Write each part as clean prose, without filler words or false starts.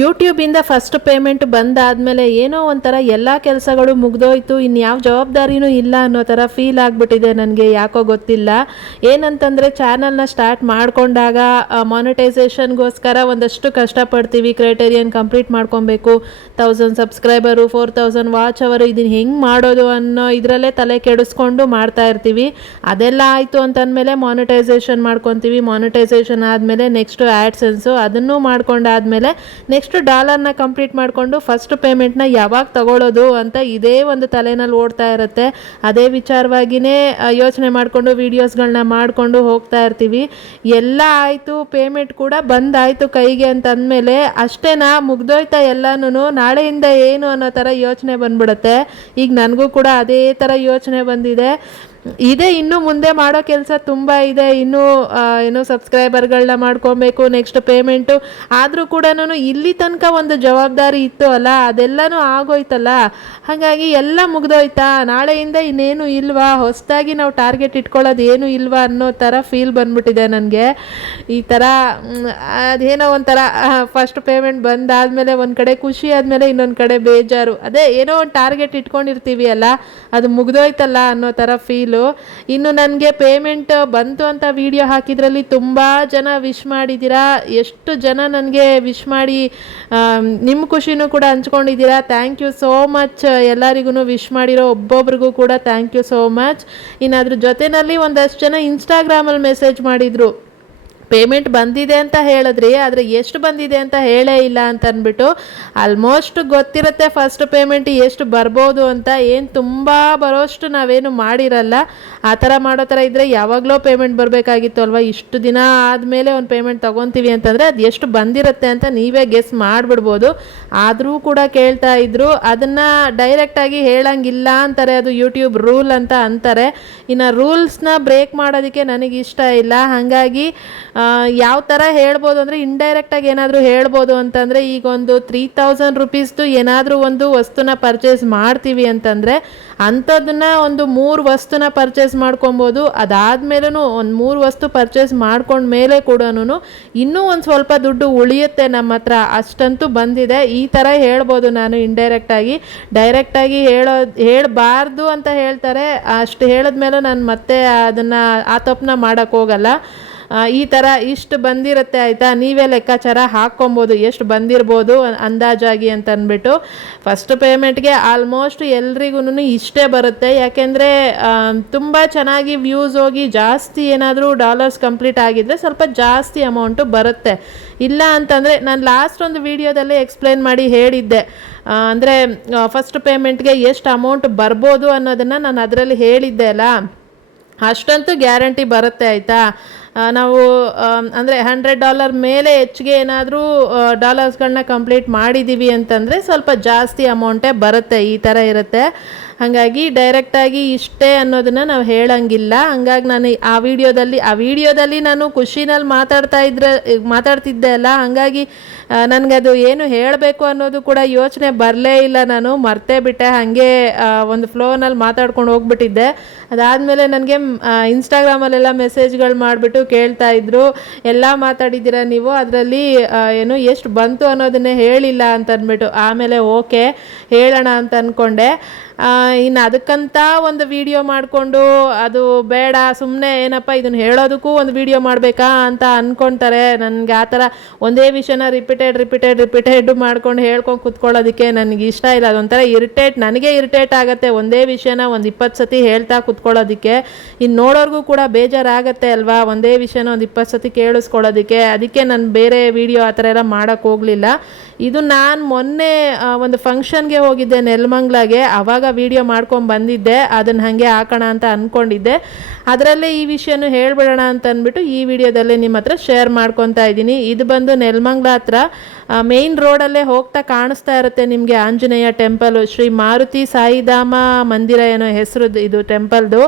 ಯೂಟ್ಯೂಬಿಂದ first payment ಬಂದಾದಮೇಲೆ ಏನೋ ಒಂಥರ ಎಲ್ಲ ಕೆಲಸಗಳು ಮುಗ್ದೋಯ್ತು, ಇನ್ಯಾವ ಜವಾಬ್ದಾರಿನೂ ಇಲ್ಲ ಅನ್ನೋ ಥರ ಫೀಲ್ ಆಗಿಬಿಟ್ಟಿದೆ ನನಗೆ. ಯಾಕೋ ಗೊತ್ತಿಲ್ಲ. ಏನಂತಂದರೆ ಚಾನಲ್ನ ಸ್ಟಾರ್ಟ್ ಮಾಡಿಕೊಂಡಾಗ ಮಾನಿಟೈಸೇಷನ್ಗೋಸ್ಕರ ಒಂದಷ್ಟು ಕಷ್ಟಪಡ್ತೀವಿ. ಕ್ರೈಟೇರಿಯನ್ ಕಂಪ್ಲೀಟ್ ಮಾಡ್ಕೊಬೇಕು, 1000 ಸಬ್ಸ್ಕ್ರೈಬರು, 4000 ವಾಚ್ ಅವರು, ಇದನ್ನು ಹೆಂಗೆ ಮಾಡೋದು ಅನ್ನೋ ಇದರಲ್ಲೇ ತಲೆ ಕೆಡಿಸ್ಕೊಂಡು ಮಾಡ್ತಾ ಇರ್ತೀವಿ. ಅದೆಲ್ಲ ಆಯಿತು ಅಂತಂದಮೇಲೆ ಮಾನಿಟೈಸೇಷನ್ ಮಾಡ್ಕೊತೀವಿ. ಮಾನಿಟೈಸೇಷನ್ ಆದಮೇಲೆ ನೆಕ್ಸ್ಟು ಆ್ಯಡ್ಸೆನ್ಸು, ಅದನ್ನು ಮಾಡ್ಕೊಂಡಾದಮೇಲೆ ನೆಕ್ಸ್ಟ್ ಡಾಲರ್ನ ಕಂಪ್ಲೀಟ್ ಮಾಡಿಕೊಂಡು ಫಸ್ಟ್ ಪೇಮೆಂಟ್ನ ಯಾವಾಗ ತಗೊಳ್ಳೋದು ಅಂತ ಇದೇ ಒಂದು ತಲೆನಲ್ಲಿ ಓಡ್ತಾ ಇರುತ್ತೆ. ಅದೇ ವಿಚಾರವಾಗಿಯೇ ಯೋಚನೆ ಮಾಡಿಕೊಂಡು ವೀಡಿಯೋಸ್ಗಳನ್ನ ಮಾಡಿಕೊಂಡು ಹೋಗ್ತಾ ಇರ್ತೀವಿ. ಎಲ್ಲ ಆಯಿತು, ಪೇಮೆಂಟ್ ಕೂಡ ಬಂದಾಯಿತು ಕೈಗೆ ಅಂತ ಅಂದಮೇಲೆ ಅಷ್ಟೇನಾ, ಮುಗ್ದೋಯ್ತಾ ಎಲ್ಲನೂ, ನಾಳೆಯಿಂದ ಏನು ಅನ್ನೋ ಥರ ಯೋಚನೆ ಬಂದ್ಬಿಡುತ್ತೆ. ಈಗ ನನಗೂ ಕೂಡ ಅದೇ ಥರ ಯೋಚನೆ ಬಂದಿದೆ. ಇನ್ನೂ ಮುಂದೆ ಮಾಡೋ ಕೆಲಸ ತುಂಬ ಇದೆ. ಇನ್ನೂ ಸಬ್ಸ್ಕ್ರೈಬರ್ಗಳನ್ನ ಮಾಡ್ಕೊಬೇಕು, ನೆಕ್ಸ್ಟ್ ಪೇಮೆಂಟು. ಆದರೂ ಕೂಡ ಇಲ್ಲಿ ತನಕ ಒಂದು ಜವಾಬ್ದಾರಿ ಇತ್ತು ಅಲ್ಲ, ಅದೆಲ್ಲನೂ ಆಗೋಯ್ತಲ್ಲ. ಹಾಗಾಗಿ ಎಲ್ಲ ಮುಗ್ದೋಯ್ತಾ, ನಾಳೆಯಿಂದ ಇನ್ನೇನು ಇಲ್ವಾ, ಹೊಸದಾಗಿ ನಾವು ಟಾರ್ಗೆಟ್ ಇಟ್ಕೊಳ್ಳೋದು ಏನೂ ಇಲ್ವಾ ಅನ್ನೋ ಥರ ಫೀಲ್ ಬಂದ್ಬಿಟ್ಟಿದೆ ನನಗೆ. ಈ ಥರ ಅದೇನೋ ಒಂಥರ ಫಸ್ಟ್ ಪೇಮೆಂಟ್ ಬಂದಾದಮೇಲೆ ಒಂದು ಕಡೆ ಖುಷಿ ಆದಮೇಲೆ ಇನ್ನೊಂದು ಕಡೆ ಬೇಜಾರು. ಅದೇ ಏನೋ ಒಂದು ಟಾರ್ಗೆಟ್ ಇಟ್ಕೊಂಡಿರ್ತೀವಿ ಅಲ್ಲ, ಅದು ಮುಗ್ದೋಯ್ತಲ್ಲ ಅನ್ನೋ ಥರ ಫೀಲು. ಇನ್ನು ನನಗೆ ಪೇಮೆಂಟ್ ಬಂತು ಅಂತ ವಿಡಿಯೋ ಹಾಕಿದ್ರಲ್ಲಿ ತುಂಬ ಜನ ವಿಶ್ ಮಾಡಿದ್ದೀರಾ. ಎಷ್ಟು ಜನ ನನಗೆ ವಿಶ್ ಮಾಡಿ ನಿಮ್ಮ ಖುಷಿನೂ ಕೂಡ ಹಂಚ್ಕೊಂಡಿದ್ದೀರಾ. Thank you so much. ಎಲ್ಲರಿಗೂ ವಿಶ್ ಮಾಡಿರೋ ಒಬ್ಬೊಬ್ರಿಗೂ ಕೂಡ ಥ್ಯಾಂಕ್ ಯು ಸೋ ಮಚ್. ಇನ್ನು ಅದ್ರ ಜೊತೆಯಲ್ಲಿ ಒಂದಷ್ಟು ಜನ ಇನ್ಸ್ಟಾಗ್ರಾಮಲ್ಲಿ ಮೆಸೇಜ್ ಮಾಡಿದರು, ಪೇಮೆಂಟ್ ಬಂದಿದೆ ಅಂತ ಹೇಳಿದ್ರಿ, ಆದರೆ ಎಷ್ಟು ಬಂದಿದೆ ಅಂತ ಹೇಳೇ ಇಲ್ಲ ಅಂತ ಅಂದ್ಬಿಟ್ಟು. ಆಲ್ಮೋಸ್ಟ್ ಗೊತ್ತಿರುತ್ತೆ ಫಸ್ಟ್ ಪೇಮೆಂಟ್ ಎಷ್ಟು ಬರ್ಬೋದು ಅಂತ. ಏನು ತುಂಬ ಬರೋಷ್ಟು ನಾವೇನು ಮಾಡಿರಲ್ಲ. ಆ ಥರ ಮಾಡೋ ಥರ ಇದ್ದರೆ ಯಾವಾಗಲೂ ಪೇಮೆಂಟ್ ಬರಬೇಕಾಗಿತ್ತು ಅಲ್ವಾ. ಇಷ್ಟು ದಿನ ಆದಮೇಲೆ ಒಂದು ಪೇಮೆಂಟ್ ತೊಗೊತೀವಿ ಅಂತಂದರೆ ಅದು ಎಷ್ಟು ಬಂದಿರುತ್ತೆ ಅಂತ ನೀವೇ ಗೆಸ್ ಮಾಡಿಬಿಡ್ಬೋದು. ಆದರೂ ಕೂಡ ಕೇಳ್ತಾ ಇದ್ರು. ಅದನ್ನು ಡೈರೆಕ್ಟಾಗಿ ಹೇಳಂಗಿಲ್ಲ ಅಂತಾರೆ, ಅದು ಯೂಟ್ಯೂಬ್ ರೂಲ್ ಅಂತ ಅಂತಾರೆ. ಇನ್ನು ರೂಲ್ಸ್ನ ಬ್ರೇಕ್ ಮಾಡೋದಕ್ಕೆ ನನಗಿಷ್ಟ ಇಲ್ಲ. ಹಾಗಾಗಿ ಯಾವ ಥರ ಹೇಳ್ಬೋದು ಅಂದರೆ, ಇಂಡೈರೆಕ್ಟಾಗಿ ಏನಾದರೂ ಹೇಳ್ಬೋದು ಅಂತಂದರೆ, ಈಗ ಒಂದು 3000 ರುಪೀಸ್ದು ಏನಾದರೂ ಒಂದು ವಸ್ತುನ ಪರ್ಚೇಸ್ ಮಾಡ್ತೀವಿ ಅಂತಂದರೆ ಅಂಥದ್ದನ್ನ ಒಂದು 3 ವಸ್ತುನ ಪರ್ಚೇಸ್ ಮಾಡ್ಕೊಬೋದು. ಅದಾದಮೇಲೂ ಒಂದು 3 ವಸ್ತು ಪರ್ಚೇಸ್ ಮಾಡ್ಕೊಂಡ ಮೇಲೆ ಕೂಡ ಇನ್ನೂ ಒಂದು ಸ್ವಲ್ಪ ದುಡ್ಡು ಉಳಿಯುತ್ತೆ ನಮ್ಮ ಹತ್ರ, ಅಷ್ಟಂತೂ ಬಂದಿದೆ. ಈ ಥರ ಹೇಳ್ಬೋದು ನಾನು ಇಂಡೈರೆಕ್ಟಾಗಿ. ಡೈರೆಕ್ಟಾಗಿ ಹೇಳಬಾರ್ದು ಅಂತ ಹೇಳ್ತಾರೆ. ಅಷ್ಟು ಹೇಳಿದ್ಮೇಲೆ ನಾನು ಮತ್ತೆ ಅದನ್ನು ಆ ತಪ್ಪನ್ನ ಮಾಡೋಕ್ಕೆ ಹೋಗಲ್ಲ. ಈ ಥರ ಇಷ್ಟು ಬಂದಿರುತ್ತೆ ಆಯಿತಾ, ನೀವೇ ಲೆಕ್ಕಾಚಾರ ಹಾಕ್ಕೊಬೋದು ಎಷ್ಟು ಬಂದಿರ್ಬೋದು ಅಂದಾಜಾಗಿ ಅಂತ ಅಂದ್ಬಿಟ್ಟು. ಫಸ್ಟ್ ಪೇಮೆಂಟ್ಗೆ ಆಲ್ಮೋಸ್ಟ್ ಎಲ್ರಿಗೂ ಇಷ್ಟೇ ಬರುತ್ತೆ. ಯಾಕೆಂದರೆ ತುಂಬ ಚೆನ್ನಾಗಿ ವ್ಯೂಸ್ ಹೋಗಿ ಜಾಸ್ತಿ ಏನಾದರೂ ಡಾಲರ್ಸ್ ಕಂಪ್ಲೀಟ್ ಆಗಿದ್ದರೆ ಸ್ವಲ್ಪ ಜಾಸ್ತಿ ಅಮೌಂಟು ಬರುತ್ತೆ. ಇಲ್ಲ ಅಂತಂದರೆ ನಾನು ಲಾಸ್ಟ್ ಒಂದು ವಿಡಿಯೋದಲ್ಲೇ ಎಕ್ಸ್ಪ್ಲೇನ್ ಮಾಡಿ ಹೇಳಿದ್ದೆ. ಅಂದರೆ ಫಸ್ಟ್ ಪೇಮೆಂಟ್ಗೆ ಎಷ್ಟು ಅಮೌಂಟ್ ಬರ್ಬೋದು ಅನ್ನೋದನ್ನು ನಾನು ಅದರಲ್ಲಿ ಹೇಳಿದ್ದೆ ಅಲ್ಲ, ಅಷ್ಟಂತೂ ಗ್ಯಾರಂಟಿ ಬರುತ್ತೆ ಆಯಿತಾ. ನಾವು ಅಂದರೆ $100 ಮೇಲೆ ಹೆಚ್ಚಿಗೆ ಏನಾದರೂ ಡಾಲರ್ಸ್ಗಳನ್ನ ಕಂಪ್ಲೀಟ್ ಮಾಡಿದ್ದೀವಿ ಅಂತಂದರೆ ಸ್ವಲ್ಪ ಜಾಸ್ತಿ ಅಮೌಂಟೇ ಬರುತ್ತೆ. ಈ ಥರ ಇರುತ್ತೆ. ಹಾಗಾಗಿ ಡೈರೆಕ್ಟಾಗಿ ಇಷ್ಟೇ ಅನ್ನೋದನ್ನು ನಾವು ಹೇಳಂಗಿಲ್ಲ. ಹಂಗಾಗಿ ನಾನು ಆ ವಿಡಿಯೋದಲ್ಲಿ ನಾನು ಖುಷಿನಲ್ಲಿ ಮಾತಾಡ್ತಿದ್ದೆ ಅಲ್ಲ, ಹಾಗಾಗಿ ನನಗದು ಏನು ಹೇಳಬೇಕು ಅನ್ನೋದು ಕೂಡ ಯೋಚನೆ ಬರಲೇ ಇಲ್ಲ. ನಾನು ಮರ್ತೇ ಬಿಟ್ಟೆ, ಹಾಗೆ ಒಂದು ಫ್ಲೋನಲ್ಲಿ ಮಾತಾಡ್ಕೊಂಡು ಹೋಗ್ಬಿಟ್ಟಿದ್ದೆ. ಅದಾದಮೇಲೆ ನನಗೆ ಇನ್ಸ್ಟಾಗ್ರಾಮಲ್ಲೆಲ್ಲ ಮೆಸೇಜ್ಗಳು ಮಾಡಿಬಿಟ್ಟು ಕೇಳ್ತಾ ಇದ್ರು, ಎಲ್ಲ ಮಾತಾಡಿದ್ದೀರಾ ನೀವು, ಅದರಲ್ಲಿ ಏನು ಎಷ್ಟು ಬಂತು ಅನ್ನೋದನ್ನೇ ಹೇಳಿಲ್ಲ ಅಂತ ಅಂದ್ಬಿಟ್ಟು. ಆಮೇಲೆ ಓಕೆ ಹೇಳೋಣ ಅಂತ ಅಂದ್ಕೊಂಡೆ. ಇನ್ನು ಅದಕ್ಕಂತ ಒಂದು ವಿಡಿಯೋ ಮಾಡಿಕೊಂಡು ಅದು ಬೇಡ, ಸುಮ್ಮನೆ ಏನಪ್ಪ ಇದನ್ನು ಹೇಳೋದಕ್ಕೂ ಒಂದು ವಿಡಿಯೋ ಮಾಡಬೇಕಾ ಅಂತ ಅಂದ್ಕೊತಾರೆ. ನನಗೆ ಆ ಥರ ಒಂದೇ ವಿಷಯನ ರಿಪೀಟೆಡ್ ಮಾಡ್ಕೊಂಡು ಹೇಳ್ಕೊಂಡು ಕೂತ್ಕೊಳ್ಳೋದಕ್ಕೆ ನನಗೆ ಇಷ್ಟ ಇಲ್ಲ. ಅದೊಂಥರ ನನಗೆ ಇರಿಟೇಟ್ ಆಗುತ್ತೆ ಒಂದೇ ವಿಷಯನ ಒಂದು 20 ಸತಿ ಹೇಳ್ತಾ ಕೂತ್ಕೊಳ್ಳೋದಕ್ಕೆ. ಇನ್ನು ನೋಡೋರ್ಗೂ ಕೂಡ ಬೇಜಾರಾಗತ್ತೆ ಅಲ್ವಾ, ಒಂದೇ ವಿಷಯನ ಒಂದು 20 ಸತಿ ಕೇಳಿಸ್ಕೊಳ್ಳೋದಕ್ಕೆ. ಅದಕ್ಕೆ ನಾನು ಬೇರೆ ವಿಡಿಯೋ ಆ ಥರ ಎಲ್ಲ ಮಾಡೋಕ್ಕೆ ಹೋಗಲಿಲ್ಲ. ಇದು ನಾನು ಮೊನ್ನೆ ಒಂದು ಫಂಕ್ಷನ್ಗೆ ಹೋಗಿದ್ದೆ ನೆಲಮಂಗ್ಲಾಗೆ, ಆವಾಗ ವಿಡಿಯೋ ಮಾಡ್ಕೊಂಡು ಬಂದಿದ್ದೆ. ಅದನ್ನು ಹಾಗೆ ಹಾಕೋಣ ಅಂತ ಅಂದ್ಕೊಂಡಿದ್ದೆ. ಅದರಲ್ಲೇ ಈ ವಿಷಯನೂ ಹೇಳ್ಬಿಡೋಣ ಅಂತ ಅಂದ್ಬಿಟ್ಟು ಈ ವಿಡಿಯೋದಲ್ಲೇ ನಿಮ್ಮ ಹತ್ರ ಶೇರ್ ಮಾಡ್ಕೊತಾ ಇದ್ದೀನಿ. ಇದು ಬಂದು ನೆಲಮಂಗ್ಲ ಹತ್ರ ಮೇಯ್ನ್ ರೋಡಲ್ಲೇ ಹೋಗ್ತಾ ಕಾಣಿಸ್ತಾ ಇರುತ್ತೆ ನಿಮಗೆ ಆಂಜನೇಯ ಟೆಂಪಲು. ಶ್ರೀ ಮಾರುತಿ ಸಾಯಿಧಾಮ ಮಂದಿರ ಏನೋ ಹೆಸರು ಇದು ಟೆಂಪಲ್ದು.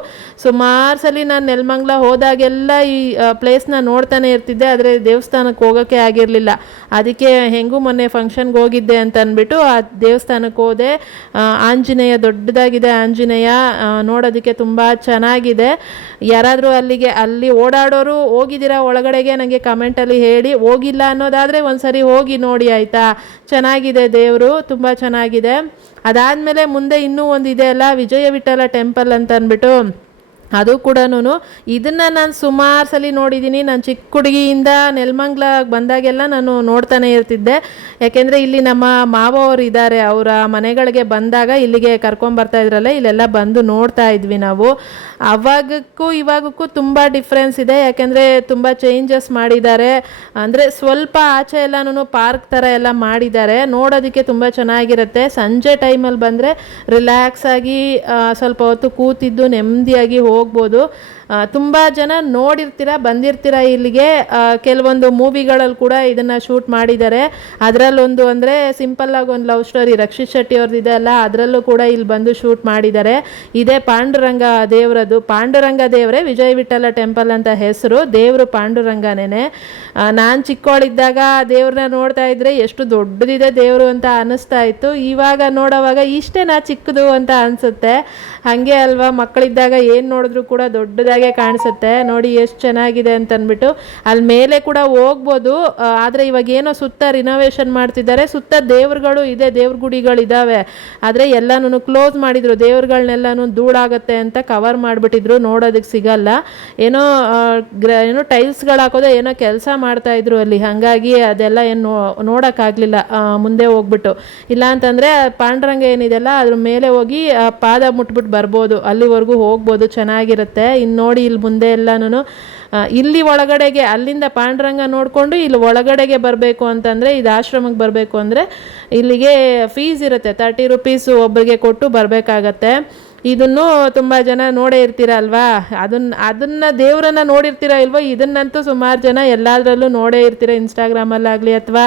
ಸುಮಾರು ಸಲ ನಾನು ನೆಲಮಂಗ್ಲ ಹೋದಾಗೆಲ್ಲ ಈ ಪ್ಲೇಸ್ನ ನೋಡ್ತಾನೆ ಇರ್ತಿದ್ದೆ, ಆದರೆ ದೇವಸ್ಥಾನಕ್ಕೆ ಹೋಗೋಕ್ಕೆ ಆಗಿರಲಿಲ್ಲ. ಅದಕ್ಕೆ ಹೆಂಗೂ ಮೊನ್ನೆ ಫಂಕ್ಷನ್ಗೆ ಹೋಗಿದ್ದೆ ಅಂತ ಅಂದ್ಬಿಟ್ಟು ಆ ದೇವಸ್ಥಾನಕ್ಕೆ ಹೋದೆ. ಆಂಜನೇಯ ದೊಡ್ಡದಾಗಿದೆ, ಆಂಜನೇಯ ನೋಡೋದಕ್ಕೆ ತುಂಬ ಚೆನ್ನಾಗಿದೆ. ಯಾರಾದರೂ ಅಲ್ಲಿ ಓಡಾಡೋರು ಹೋಗಿದ್ದೀರಾ ಒಳಗಡೆಗೆ ನನಗೆ ಕಮೆಂಟಲ್ಲಿ ಹೇಳಿ. ಹೋಗಿಲ್ಲ ಅನ್ನೋದಾದರೆ ಒಂದು ಸರಿ ಹೋಗಿ ನೋಡಿ ಆಯಿತಾ. ಚೆನ್ನಾಗಿದೆ ದೇವರು, ತುಂಬ ಚೆನ್ನಾಗಿದೆ. ಅದಾದಮೇಲೆ ಮುಂದೆ ಇನ್ನೂ ಒಂದು ಇದೆ ಅಲ್ಲ, ವಿಜಯ ವಿಠಲ ಟೆಂಪಲ್ ಅಂತ ಅಂದ್ಬಿಟ್ಟು, ಅದು ಕೂಡ ಇದನ್ನು ನಾನು ಸುಮಾರು ಸಲ ನೋಡಿದ್ದೀನಿ. ನಾನು ಚಿಕ್ಕ ಹುಡುಗಿಯಿಂದ ನೆಲಮಂಗ್ಲ ಬಂದಾಗೆಲ್ಲ ನಾನು ನೋಡ್ತಾನೆ ಇರ್ತಿದ್ದೆ. ಯಾಕೆಂದರೆ ಇಲ್ಲಿ ನಮ್ಮ ಮಾವವರು ಇದ್ದಾರೆ, ಅವರ ಮನೆಗಳಿಗೆ ಬಂದಾಗ ಇಲ್ಲಿಗೆ ಕರ್ಕೊಂಬರ್ತಾ ಇದ್ರಲ್ಲ, ಇಲ್ಲೆಲ್ಲ ಬಂದು ನೋಡ್ತಾ ಇದ್ವಿ ನಾವು. ಅವಾಗಕ್ಕೂ ಇವಾಗಕ್ಕೂ ತುಂಬ ಡಿಫ್ರೆನ್ಸ್ ಇದೆ. ಯಾಕೆಂದರೆ ತುಂಬ ಚೇಂಜಸ್ ಮಾಡಿದ್ದಾರೆ. ಅಂದರೆ ಸ್ವಲ್ಪ ಆಚೆ ಎಲ್ಲನೂ ಪಾರ್ಕ್ ಥರ ಎಲ್ಲ ಮಾಡಿದ್ದಾರೆ, ನೋಡೋದಕ್ಕೆ ತುಂಬ ಚೆನ್ನಾಗಿರುತ್ತೆ. ಸಂಜೆ ಟೈಮಲ್ಲಿ ಬಂದರೆ ರಿಲ್ಯಾಕ್ಸ್ ಆಗಿ ಸ್ವಲ್ಪ ಹೊತ್ತು ಕೂತಿದ್ದು ನೆಮ್ಮದಿಯಾಗಿ ಹೋಗ್ಬೋದು. ತುಂಬ ಜನ ನೋಡಿರ್ತೀರ, ಬಂದಿರ್ತೀರ ಇಲ್ಲಿಗೆ. ಕೆಲವೊಂದು ಮೂವಿಗಳಲ್ಲಿ ಕೂಡ ಇದನ್ನು ಶೂಟ್ ಮಾಡಿದ್ದಾರೆ. ಅದರಲ್ಲೊಂದು ಅಂದರೆ ಸಿಂಪಲ್ಲಾಗಿ ಒಂದು ಲವ್ ಸ್ಟೋರಿ ರಕ್ಷಿತ್ ಶೆಟ್ಟಿ ಅವ್ರದ್ದು ಇದೆ ಅಲ್ಲ, ಅದರಲ್ಲೂ ಕೂಡ ಇಲ್ಲಿ ಬಂದು ಶೂಟ್ ಮಾಡಿದ್ದಾರೆ. ಇದೇ ಪಾಂಡುರಂಗ ದೇವರದು, ಪಾಂಡುರಂಗ ದೇವರೇ ವಿಜಯ ವಿಠಲ ಟೆಂಪಲ್ ಅಂತ ಹೆಸರು. ದೇವರು ಪಾಂಡುರಂಗನೇ. ನಾನು ಚಿಕ್ಕವಳಿದ್ದಾಗ ದೇವ್ರನ್ನ ನೋಡ್ತಾ ಇದ್ರೆ ಎಷ್ಟು ದೊಡ್ಡದಿದೆ ದೇವರು ಅಂತ ಅನ್ನಿಸ್ತಾ ಇತ್ತು. ಇವಾಗ ನೋಡೋವಾಗ ಇಷ್ಟೇನಾ ಚಿಕ್ಕದು ಅಂತ ಅನಿಸುತ್ತೆ. ಹಾಗೆ ಅಲ್ವಾ, ಮಕ್ಕಳಿದ್ದಾಗ ಏನು ನೋಡಿದ್ರು ಕೂಡ ದೊಡ್ಡದಾಗೆ ಕಾಣಿಸುತ್ತೆ. ನೋಡಿ ಎಷ್ಟು ಚೆನ್ನಾಗಿದೆ ಅಂತ ಅಂದ್ಬಿಟ್ಟು. ಅಲ್ಲಿ ಮೇಲೆ ಕೂಡ ಹೋಗ್ಬೋದು, ಆದರೆ ಇವಾಗ ಏನೋ ಸುತ್ತ ರಿನೋವೇಷನ್ ಮಾಡ್ತಿದ್ದಾರೆ. ಸುತ್ತ ದೇವ್ರುಗಳು ಇದೆ, ದೇವ್ರ ಗುಡಿಗಳಿದ್ದಾವೆ, ಆದರೆ ಎಲ್ಲನೂ ಕ್ಲೋಸ್ ಮಾಡಿದ್ರು. ದೇವ್ರುಗಳನ್ನೆಲ್ಲನೂ ಧೂಳಾಗುತ್ತೆ ಅಂತ ಕವರ್ ಮಾಡಿಬಿಟ್ಟಿದ್ರು, ನೋಡೋದಕ್ಕೆ ಸಿಗಲ್ಲ. ಏನೋ ಏನೋ ಟೈಲ್ಸ್ಗಳು ಹಾಕೋದು ಏನೋ ಕೆಲಸ ಮಾಡ್ತಾಯಿದ್ರು ಅಲ್ಲಿ, ಹಾಗಾಗಿ ಅದೆಲ್ಲ ಏನು ನೋಡೋಕ್ಕಾಗಲಿಲ್ಲ ಮುಂದೆ ಹೋಗ್ಬಿಟ್ಟು. ಇಲ್ಲ ಅಂತಂದರೆ ಪಾಂಡುರಂಗ ಏನಿದೆಲ್ಲ ಅದ್ರ ಮೇಲೆ ಹೋಗಿ ಪಾದ ಮುಟ್ಬಿಟ್ಟು ಬರ್ಬೋದು, ಅಲ್ಲಿವರೆಗೂ ಹೋಗ್ಬೋದು, ಚೆನ್ನಾಗಿರುತ್ತೆ. ಇನ್ನು ನೋಡಿ ಇಲ್ಲಿ ಮುಂದೆ ಎಲ್ಲನೂ ಇಲ್ಲಿ ಒಳಗಡೆಗೆ, ಅಲ್ಲಿಂದ ಪಾಂಡುರಂಗ ನೋಡಿಕೊಂಡು ಇಲ್ಲಿ ಒಳಗಡೆಗೆ ಬರಬೇಕು ಅಂತಂದರೆ, ಇದು ಆಶ್ರಮಕ್ಕೆ ಬರಬೇಕು ಅಂದರೆ ಇಲ್ಲಿಗೆ ಫೀಸ್ ಇರುತ್ತೆ, 30 ರೂಪೀಸು ಒಬ್ಬರಿಗೆ ಕೊಟ್ಟು ಬರಬೇಕಾಗತ್ತೆ. ಇದನ್ನು ತುಂಬ ಜನ ನೋಡೇ ಇರ್ತೀರ ಅಲ್ವಾ, ಅದನ್ನು ದೇವರನ್ನು ನೋಡಿರ್ತೀರ ಇಲ್ವೋ, ಇದನ್ನಂತೂ ಸುಮಾರು ಜನ ಎಲ್ಲದರಲ್ಲೂ ನೋಡೇ ಇರ್ತೀರ. ಇನ್ಸ್ಟಾಗ್ರಾಮಲ್ಲಾಗಲಿ ಅಥವಾ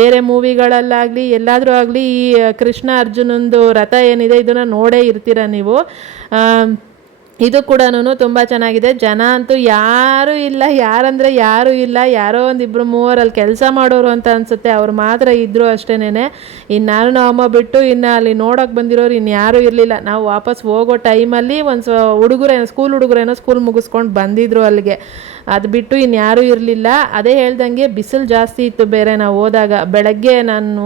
ಬೇರೆ ಮೂವಿಗಳಲ್ಲಾಗಲಿ ಎಲ್ಲಾದರೂ ಆಗಲಿ ಈ ಕೃಷ್ಣ ಅರ್ಜುನಂದು ರಥ ಏನಿದೆ ಇದನ್ನು ನೋಡೇ ಇರ್ತೀರ ನೀವು. ಇದು ಕೂಡ ತುಂಬ ಚೆನ್ನಾಗಿದೆ. ಜನ ಅಂತೂ ಯಾರೂ ಇಲ್ಲ, ಯಾರಂದರೆ ಯಾರೂ ಇಲ್ಲ. ಯಾರೋ ಒಂದು 2-3 ಅಲ್ಲಿ ಕೆಲಸ ಮಾಡೋರು ಅಂತ ಅನಿಸುತ್ತೆ, ಅವ್ರು ಮಾತ್ರ ಇದ್ದರು ಅಷ್ಟೇನೆ. ಇನ್ನಾರು ನಾವಮ್ಮ ಬಿಟ್ಟು ಇನ್ನು ಅಲ್ಲಿ ನೋಡೋಕೆ ಬಂದಿರೋರು ಇನ್ಯಾರೂ ಇರಲಿಲ್ಲ. ನಾವು ವಾಪಸ್ ಹೋಗೋ ಟೈಮಲ್ಲಿ ಒಂದು ಸ್ಕೂಲ್ ಹುಡುಗರೇನೋ ಸ್ಕೂಲ್ ಮುಗಿಸ್ಕೊಂಡು ಬಂದಿದ್ರು ಅಲ್ಲಿಗೆ. ಅದು ಬಿಟ್ಟು ಇನ್ಯಾರೂ ಇರಲಿಲ್ಲ. ಅದೇ ಹೇಳ್ದಂಗೆ ಬಿಸಿಲು ಜಾಸ್ತಿ ಇತ್ತು ಬೇರೆ ನಾವು ಹೋದಾಗ. ಬೆಳಗ್ಗೆ ನಾನು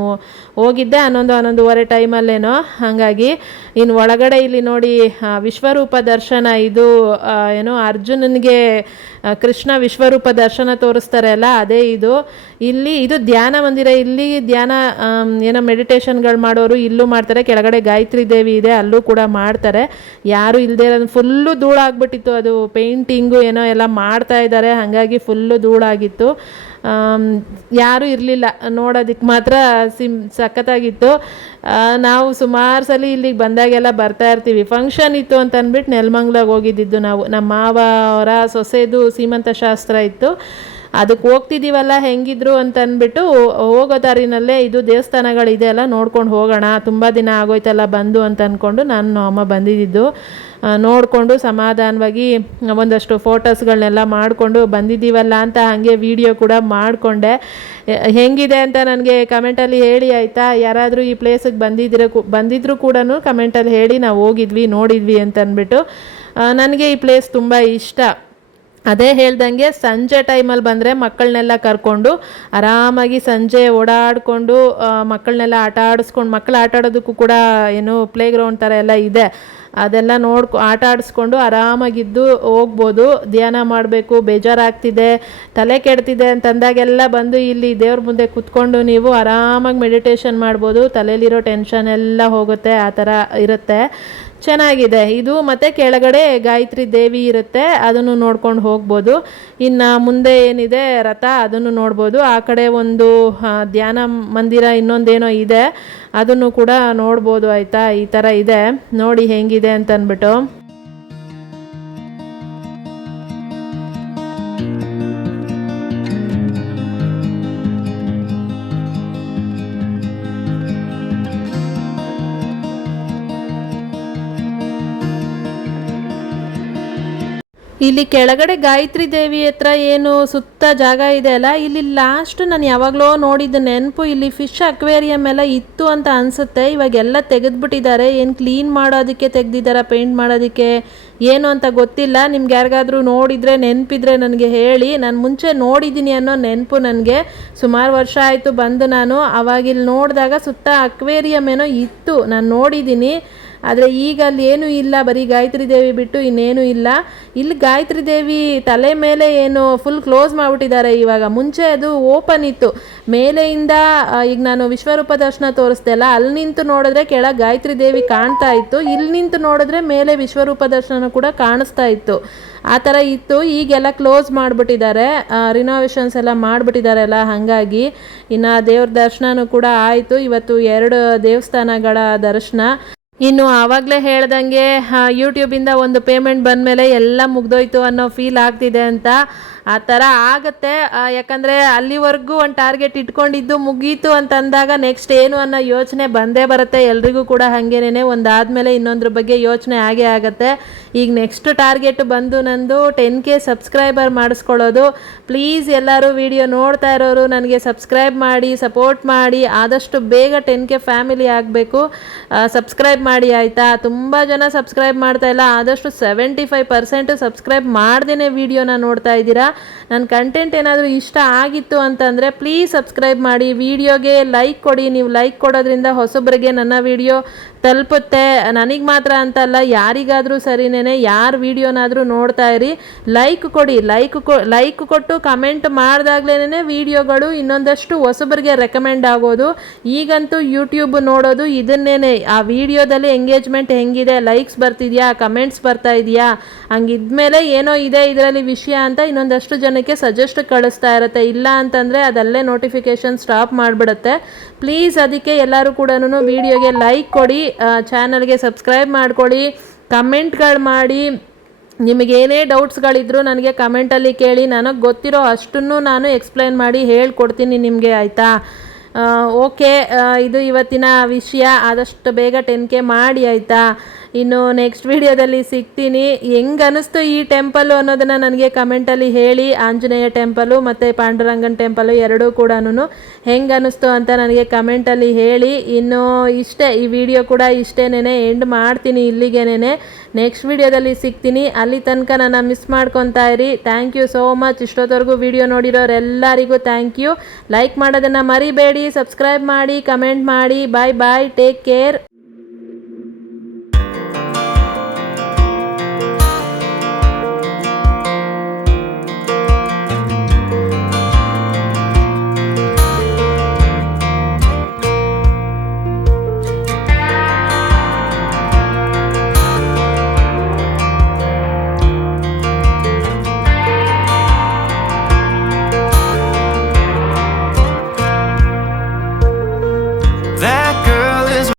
ಹೋಗಿದ್ದೆ 11-11:30 ಟೈಮಲ್ಲೇನೋ, ಹಾಗಾಗಿ. ಇನ್ನು ಒಳಗಡೆ ಇಲ್ಲಿ ನೋಡಿ ವಿಶ್ವರೂಪ ದರ್ಶನ, ಇದು ಏನೋ ಅರ್ಜುನನಿಗೆ ಕೃಷ್ಣ ವಿಶ್ವರೂಪ ದರ್ಶನ ತೋರಿಸ್ತಾರೆ ಅಲ್ಲ, ಅದೇ ಇದು. ಇಲ್ಲಿ ಇದು ಧ್ಯಾನ ಮಂದಿರ. ಇಲ್ಲಿ ಧ್ಯಾನ ಏನೋ ಮೆಡಿಟೇಷನ್ಗಳು ಮಾಡೋರು ಇಲ್ಲೂ ಮಾಡ್ತಾರೆ. ಕೆಳಗಡೆ ಗಾಯತ್ರಿ ದೇವಿ ಇದೆ, ಅಲ್ಲೂ ಕೂಡ ಮಾಡ್ತಾರೆ. ಯಾರು ಇಲ್ಲದೆ ಫುಲ್ಲು ಧೂಳಾಗ್ಬಿಟ್ಟಿತ್ತು, ಅದು ಪೇಂಟಿಂಗು ಏನೋ ಎಲ್ಲ ಮಾಡ್ತಾ ಇದ್ದಾರೆ, ಹಾಗಾಗಿ ಫುಲ್ಲು ಧೂಳಾಗಿತ್ತು. ಯಾರೂ ಇರಲಿಲ್ಲ, ನೋಡೋದಕ್ಕೆ ಮಾತ್ರ ಸಖತ್ತಾಗಿತ್ತು. ನಾವು ಸುಮಾರು ಸಲ ಇಲ್ಲಿಗೆ ಬಂದಾಗೆಲ್ಲ ಬರ್ತಾ ಇರ್ತೀವಿ. ಫಂಕ್ಷನ್ ಇತ್ತು ಅಂತ ಅಂದ್ಬಿಟ್ಟು ನೆಲಮಂಗ್ಲಾಗ ಹೋಗಿದ್ದಿದ್ದು ನಾವು. ನಮ್ಮ ಮಾವ ಅವರ ಸೊಸೆದು ಸೀಮಂತ ಶಾಸ್ತ್ರ ಇತ್ತು, ಅದಕ್ಕೆ ಹೋಗ್ತಿದ್ದೀವಲ್ಲ ಹೆಂಗಿದ್ರು ಅಂತ ಅಂದ್ಬಿಟ್ಟು ಹೋಗೋ ದಾರಿನಲ್ಲೇ ಇದು ದೇವಸ್ಥಾನಗಳಿದೆ ಅಲ್ಲ, ನೋಡ್ಕೊಂಡು ಹೋಗೋಣ, ತುಂಬ ದಿನ ಆಗೋಯ್ತಲ್ಲ ಬಂದು ಅಂತ ಅಂದ್ಕೊಂಡು ನಾನು ಅಮ್ಮ ಬಂದಿದ್ದು. ನೋಡಿಕೊಂಡು ಸಮಾಧಾನವಾಗಿ ಒಂದಷ್ಟು ಫೋಟೋಸ್ಗಳನ್ನೆಲ್ಲ ಮಾಡಿಕೊಂಡು ಬಂದಿದ್ದೀವಲ್ಲ ಅಂತ ಹಾಗೆ ವಿಡಿಯೋ ಕೂಡ ಮಾಡಿಕೊಂಡೆ. ಹೆಂಗಿದೆ ಅಂತ ನನಗೆ ಕಮೆಂಟಲ್ಲಿ ಹೇಳಿ ಆಯಿತಾ. ಯಾರಾದರೂ ಈ ಪ್ಲೇಸಿಗೆ ಬಂದಿದ್ದರೂ ಕೂಡ ಕಮೆಂಟಲ್ಲಿ ಹೇಳಿ, ನಾವು ಹೋಗಿದ್ವಿ ನೋಡಿದ್ವಿ ಅಂತ ಅಂದ್ಬಿಟ್ಟು. ನನಗೆ ಈ ಪ್ಲೇಸ್ ತುಂಬ ಇಷ್ಟ. ಅದೇ ಹೇಳ್ದಂಗೆ ಸಂಜೆ ಟೈಮಲ್ಲಿ ಬಂದರೆ ಮಕ್ಕಳನ್ನೆಲ್ಲ ಕರ್ಕೊಂಡು ಆರಾಮಾಗಿ ಸಂಜೆ ಓಡಾಡಿಕೊಂಡು ಮಕ್ಕಳನ್ನೆಲ್ಲ ಮಕ್ಕಳು ಆಟ ಆಡೋದಕ್ಕೂ ಕೂಡ ಏನು ಪ್ಲೇ ಗ್ರೌಂಡ್ ಥರ ಎಲ್ಲ ಇದೆ, ಅದೆಲ್ಲ ಆಟ ಆಡಿಸ್ಕೊಂಡು ಆರಾಮಾಗಿದ್ದು ಹೋಗ್ಬೋದು. ಧ್ಯಾನ ಮಾಡಬೇಕು, ಬೇಜಾರಾಗ್ತಿದೆ, ತಲೆ ಕೆಡ್ತಿದೆ ಅಂತಂದಾಗೆಲ್ಲ ಬಂದು ಇಲ್ಲಿ ದೇವ್ರ ಮುಂದೆ ಕೂತ್ಕೊಂಡು ನೀವು ಆರಾಮಾಗಿ ಮೆಡಿಟೇಷನ್ ಮಾಡ್ಬೋದು. ತಲೆಯಲ್ಲಿರೋ ಟೆನ್ಷನ್ ಎಲ್ಲ ಹೋಗುತ್ತೆ, ಆ ಥರ ಇರುತ್ತೆ. ಚೆನ್ನಾಗಿದೆ ಇದು. ಮತ್ತು ಕೆಳಗಡೆ ಗಾಯತ್ರಿ ದೇವಿ ಇರುತ್ತೆ, ಅದನ್ನು ನೋಡ್ಕೊಂಡು ಹೋಗ್ಬೋದು. ಇನ್ನು ಮುಂದೆ ಏನಿದೆ ರಥ, ಅದನ್ನು ನೋಡ್ಬೋದು. ಆ ಕಡೆ ಒಂದು ಧ್ಯಾನ ಮಂದಿರ ಇನ್ನೊಂದೇನೋ ಇದೆ, ಅದನ್ನು ಕೂಡ ನೋಡ್ಬೋದು ಆಯಿತಾ. ಈ ಥರ ಇದೆ, ನೋಡಿ ಹೆಂಗಿದೆ ಅಂತ ಅಂದ್ಬಿಟ್ಟು. ಇಲ್ಲಿ ಕೆಳಗಡೆ ಗಾಯತ್ರಿ ದೇವಿ ಹತ್ರ ಏನು ಸುತ್ತ ಜಾಗ ಇದೆ ಅಲ್ಲ, ಇಲ್ಲಿ ಲಾಸ್ಟ್ ನಾನು ಯಾವಾಗಲೋ ನೋಡಿದ್ದ ನೆನಪು ಇಲ್ಲಿ ಫಿಶ್ ಅಕ್ವೇರಿಯಂ ಎಲ್ಲ ಇತ್ತು ಅಂತ ಅನಿಸುತ್ತೆ. ಇವಾಗೆಲ್ಲ ತೆಗೆದ್ಬಿಟ್ಟಿದ್ದಾರೆ. ಏನು ಕ್ಲೀನ್ ಮಾಡೋದಕ್ಕೆ ತೆಗೆದಿದ್ದಾರೆ, ಪೇಂಟ್ ಮಾಡೋದಕ್ಕೆ ಏನು ಅಂತ ಗೊತ್ತಿಲ್ಲ. ನಿಮ್ಗೆ ಯಾರಿಗಾದ್ರೂ ನೋಡಿದರೆ ನೆನಪಿದ್ರೆ ನನಗೆ ಹೇಳಿ. ನಾನು ಮುಂಚೆ ನೋಡಿದ್ದೀನಿ ಅನ್ನೋ ನೆನಪು ನನಗೆ. ಸುಮಾರು ವರ್ಷ ಆಯಿತು ಬಂದು ನಾನು. ಅವಾಗಿಲ್ಲಿ ನೋಡಿದಾಗ ಸುತ್ತ ಅಕ್ವೇರಿಯಂ ಏನೋ ಇತ್ತು, ನಾನು ನೋಡಿದ್ದೀನಿ. ಆದರೆ ಈಗ ಅಲ್ಲಿ ಏನೂ ಇಲ್ಲ, ಬರೀ ಗಾಯತ್ರಿ ದೇವಿ ಬಿಟ್ಟು ಇನ್ನೇನೂ ಇಲ್ಲ. ಇಲ್ಲಿ ಗಾಯತ್ರಿ ದೇವಿ ತಲೆ ಮೇಲೆ ಏನು ಫುಲ್ ಕ್ಲೋಸ್ ಮಾಡಿಬಿಟ್ಟಿದ್ದಾರೆ ಇವಾಗ. ಮುಂಚೆ ಅದು ಓಪನ್ ಇತ್ತು ಮೇಲೆಯಿಂದ. ಈಗ ನಾನು ವಿಶ್ವರೂಪ ದರ್ಶನ ತೋರಿಸ್ದೆ ಅಲ್ಲ, ಅಲ್ಲಿ ನಿಂತು ನೋಡಿದ್ರೆ ಕೆಳಗೆ ಗಾಯತ್ರಿ ದೇವಿ ಕಾಣ್ತಾ ಇತ್ತು, ಇಲ್ಲಿ ನಿಂತು ನೋಡಿದ್ರೆ ಮೇಲೆ ವಿಶ್ವರೂಪ ದರ್ಶನ ಕೂಡ ಕಾಣಿಸ್ತಾ ಇತ್ತು. ಆ ಥರ ಇತ್ತು. ಈಗೆಲ್ಲ ಕ್ಲೋಸ್ ಮಾಡಿಬಿಟ್ಟಿದ್ದಾರೆ, ರಿನೋವೇಷನ್ಸ್ ಎಲ್ಲ ಮಾಡಿಬಿಟ್ಟಿದ್ದಾರಲ್ಲ, ಹಾಗಾಗಿ ಇನ್ನು ದೇವ್ರ ದರ್ಶನನೂ ಕೂಡ ಆಯಿತು. ಇವತ್ತು 2 ದೇವಸ್ಥಾನಗಳ ದರ್ಶನ. ಇನ್ನು ಆವಾಗಲೇ ಹೇಳ್ದಂಗೆ ಯೂಟ್ಯೂಬಿಂದ ಒಂದು ಪೇಮೆಂಟ್ ಬಂದಮೇಲೆ ಎಲ್ಲ ಮುಗ್ದೋಯ್ತು ಅನ್ನೋ ಫೀಲ್ ಆಗ್ತಿದೆ ಅಂತ. ಆ ಥರ ಆಗುತ್ತೆ. ಯಾಕಂದರೆ ಅಲ್ಲಿವರೆಗೂ ಒಂದು ಟಾರ್ಗೆಟ್ ಇಟ್ಕೊಂಡಿದ್ದು ಮುಗೀತು ಅಂತ ಅಂದಾಗ ನೆಕ್ಸ್ಟ್ ಏನು ಅನ್ನೋ ಯೋಚನೆ ಬಂದೇ ಬರುತ್ತೆ ಎಲ್ರಿಗೂ ಕೂಡ. ಹಾಗೇನೆ ಒಂದಾದಮೇಲೆ ಇನ್ನೊಂದ್ರ ಬಗ್ಗೆ ಯೋಚನೆ ಆಗೇ ಆಗುತ್ತೆ. ಈಗ ನೆಕ್ಸ್ಟ್ ಟಾರ್ಗೆಟ್ ಬಂದು ನಂದು 10K ಸಬ್ಸ್ಕ್ರೈಬರ್ ಮಾಡಿಸ್ಕೊಳ್ಳೋದು. ಪ್ಲೀಸ್ ಎಲ್ಲರೂ ವಿಡಿಯೋ ನೋಡ್ತಾ ಇರೋರು ನನಗೆ ಸಬ್ಸ್ಕ್ರೈಬ್ ಮಾಡಿ, ಸಪೋರ್ಟ್ ಮಾಡಿ. ಆದಷ್ಟು ಬೇಗ 10K ಫ್ಯಾಮಿಲಿ ಆಗಬೇಕು. ಸಬ್ಸ್ಕ್ರೈಬ್ ಮಾಡಿ ಆಯಿತಾ. ತುಂಬ ಜನ ಸಬ್ಸ್ಕ್ರೈಬ್ ಮಾಡ್ತಾ ಇಲ್ಲ. ಆದಷ್ಟು 75% ಸಬ್ಸ್ಕ್ರೈಬ್ ಮಾಡ್ದೇ ವಿಡಿಯೋನ ನೋಡ್ತಾ ಇದ್ದೀರಾ. ನನ್ನ ಕಂಟೆಂಟ್ ಏನಾದರೂ ಇಷ್ಟ ಆಗಿತ್ತು ಅಂತಂದರೆ ಪ್ಲೀಸ್ ಸಬ್ಸ್ಕ್ರೈಬ್ ಮಾಡಿ. ವಿಡಿಯೋಗೆ ಲೈಕ್ ಕೊಡಿ. ನೀವು ಲೈಕ್ ಕೊಡೋದ್ರಿಂದ ಹೊಸೊಬ್ಬರಿಗೆ ನನ್ನ ವಿಡಿಯೋ ತಲುಪುತ್ತೆ. ನನಗೆ ಮಾತ್ರ ಅಂತಲ್ಲ, ಯಾರಿಗಾದರೂ ಸರಿನೇ, ಯಾರು ವಿಡಿಯೋನಾದರೂ ನೋಡ್ತಾ ಇರಿ, ಲೈಕ್ ಕೊಡಿ. ಲೈಕ್ ಕೊಟ್ಟು ಕಮೆಂಟ್ ಮಾಡಿದಾಗ್ಲೇ ವಿಡಿಯೋಗಳು ಇನ್ನೊಂದಷ್ಟು ಹೊಸೊಬ್ಬರಿಗೆ ರೆಕಮೆಂಡ್ ಆಗೋದು. ಈಗಂತೂ ಯೂಟ್ಯೂಬ್ ನೋಡೋದು ಇದನ್ನೇ, ಆ ವಿಡಿಯೋದಲ್ಲಿ ಎಂಗೇಜ್ಮೆಂಟ್ ಹೆಂಗಿದೆ, ಲೈಕ್ಸ್ ಬರ್ತಿದೆಯಾ, ಕಮೆಂಟ್ಸ್ ಬರ್ತಾ ಇದೆಯಾ, ಹಂಗಿದ್ಮೇಲೆ ಏನೋ ಇದೆ ಇದರಲ್ಲಿ ವಿಷಯ ಅಂತ ಇನ್ನೊಂದಷ್ಟು ಜನಕ್ಕೆ ಸಜೆಸ್ಟ್ ಕಳಿಸ್ತಾ ಇರುತ್ತೆ. ಇಲ್ಲ ಅಂತಂದರೆ ಅದಲ್ಲೇ ನೋಟಿಫಿಕೇಶನ್ ಸ್ಟಾಪ್ ಮಾಡಿಬಿಡುತ್ತೆ. ಪ್ಲೀಸ್ ಅದಕ್ಕೆ ಎಲ್ಲರೂ ಕೂಡ ವಿಡಿಯೋಗೆ ಲೈಕ್ ಕೊಡಿ, ಚಾನಲ್ಗೆ ಸಬ್ಸ್ಕ್ರೈಬ್ ಮಾಡ್ಕೊಳ್ಳಿ, ಕಮೆಂಟ್ಗಳು ಮಾಡಿ. ನಿಮಗೇನೇ ಡೌಟ್ಸ್ಗಳಿದ್ರು ನನಗೆ ಕಮೆಂಟಲ್ಲಿ ಕೇಳಿ. ನನಗೆ ಗೊತ್ತಿರೋ ಅಷ್ಟನ್ನು ನಾನು ಎಕ್ಸ್ಪ್ಲೈನ್ ಮಾಡಿ ಹೇಳ್ಕೊಡ್ತೀನಿ ನಿಮಗೆ, ಆಯಿತಾ. ಓಕೆ, ಇದು ಇವತ್ತಿನ ವಿಷಯ. ಆದಷ್ಟು ಬೇಗ 10K ಮಾಡಿ ಆಯಿತಾ. ಇನ್ನು ನೆಕ್ಸ್ಟ್ ವಿಡಿಯೋದಲ್ಲಿ ಸಿಗ್ತೀನಿ. ಹೆಂಗೆ ಅನ್ನಿಸ್ತು ಈ ಟೆಂಪಲ್ಲು ಅನ್ನೋದನ್ನು ನನಗೆ ಕಮೆಂಟಲ್ಲಿ ಹೇಳಿ. ಆಂಜನೇಯ ಟೆಂಪಲು ಮತ್ತು ಪಾಂಡುರಂಗನ ಟೆಂಪಲು ಎರಡೂ ಕೂಡ ಹೆಂಗೆ ಅನ್ನಿಸ್ತು ಅಂತ ನನಗೆ ಕಮೆಂಟಲ್ಲಿ ಹೇಳಿ. ಇನ್ನು ಇಷ್ಟೇ, ಈ ವಿಡಿಯೋ ಕೂಡ ಇಷ್ಟೇನೆ ಎಂಡ್ ಮಾಡ್ತೀನಿ ಇಲ್ಲಿಗೇನೆ. ನೆಕ್ಸ್ಟ್ ವಿಡಿಯೋದಲ್ಲಿ ಸಿಗ್ತೀನಿ. ಅಲ್ಲಿ ತನಕ ನನ್ನ ಮಿಸ್ ಮಾಡ್ಕೊತಾ ಇರಿ. Thank you so much. ಇಷ್ಟೊತ್ತವರೆಗೂ ವಿಡಿಯೋ ನೋಡಿರೋರೆಲ್ಲರಿಗೂ ಥ್ಯಾಂಕ್ ಯು. ಲೈಕ್ ಮಾಡೋದನ್ನು ಮರಿಬೇಡಿ, ಸಬ್ಸ್ಕ್ರೈಬ್ ಮಾಡಿ, ಕಮೆಂಟ್ ಮಾಡಿ. Bye bye, take care.